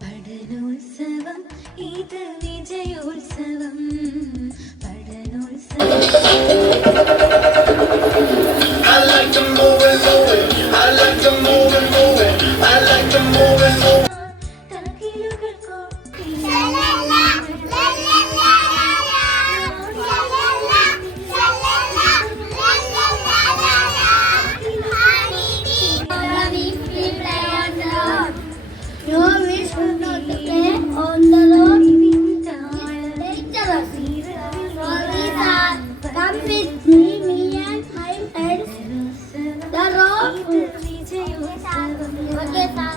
പഠനോത്സവം ഇത് വിജയോത്സവം പഠനോത്സവം I like to move and move it. I like to move and move it. I like to move and move it. No, we should not play on the road. Dangerous. Come with me and my friends. The road. Okay, sir.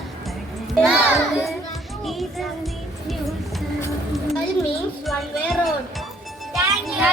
It means one-way road. Thank you.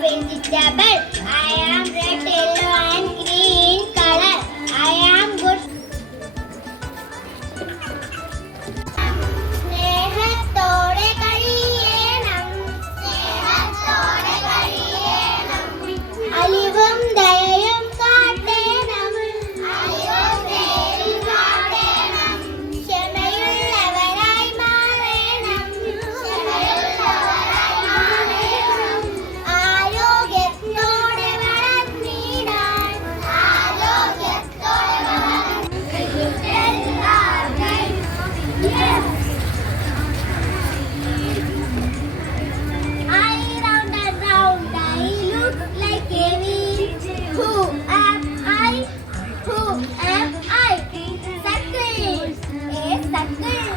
Vegetable. I am red, yellow and green color. I am good. സ്നേഹത്തോടെ കഴിയണം സ്നേഹത്തോടെ കഴിയണം അലിവും ദയയും കാട്ടണം അലിവും ദയയും കാട്ടണം ക്ഷമയുള്ളവരായി മാറണം ക്ഷമയുള്ളവരായി മാറണം ആരോഗ്യത്തോടെ വളർന്നിടാൻ ആരോഗ്യത്തോടെ round and round I look like a wheel. Who am I? Who am I? Circle, a circle.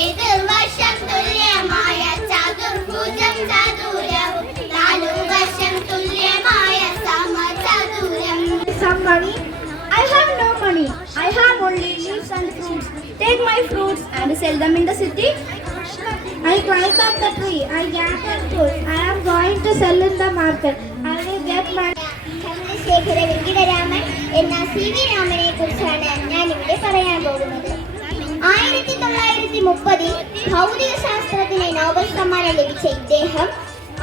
എതിർവശം തുല്യമായ ചതുർഭുജം ചതുരവും നാലുവശം തുല്യമായ സമചതുരം. Some money? I have no money. I have only leaves and fruits. Take my fruits and sell them in the city. I climb up the tree. I gather fruit. I am going to sell in the market. I will get my. Chandrasekhara വെങ്കിടരാമൻ എന്ന CV രാമനെ കുറിച്ചാണ് ഞാൻ ഇവിടെ പറയാൻ പോകുന്നത്. 1930 ഭൗതിക ശാസ്ത്രത്തിന് Nobel സമ്മാനം ലഭിച്ച ഇദ്ദേഹം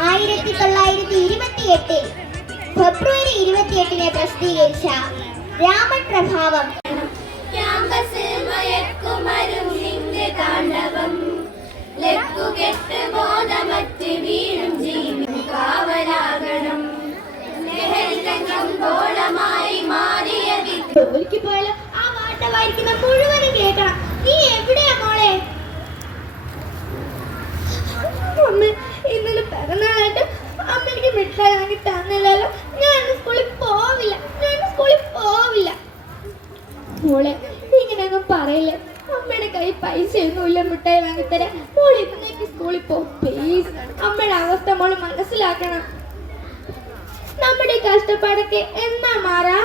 1928 ഫെബ്രുവരി 28 പ്രസിദ്ധീകരിച്ച രാമൻ പ്രഭാവം ക്യാമ്പസിൽ മയക്കുമരും നിന്റെ താണ്ഡവം ലക്കുകെട്ട് ബോധമറ്റ് വീഴും ജീവി കാവലാകണം ലഹരിരംഗം ഗോളമായി മാറിയ ജോലിക്ക് പോയാൽ ആ വാർത്ത വായിക്കുന്ന മുഴുവനും കേൾക്കണം. നീ എവിടെയാ മോളെ? അമ്മ ഇന്നലെ പിറന്നാളായിട്ട് അമ്മയ്ക്ക് മിഠായി വാങ്ങി തന്നില്ലല്ലോ. ഞാൻ സ്കൂളിൽ പോവില്ല. മോളെ ഇങ്ങനെയൊന്നും പറയില്ലേ. അമ്മയുടെ കൈ പൈസ ഒന്നുമില്ല മിഠായി വാങ്ങിത്തരാൻ. മോൾ ഇന്നേക്ക് സ്കൂളിൽ പോ പ്ലീസ്. അമ്മയുടെ അവസ്ഥ മോള് മനസ്സിലാക്കണം. നമ്മുടെ കഷ്ടപ്പാടൊക്കെ എന്നാ മാറാ?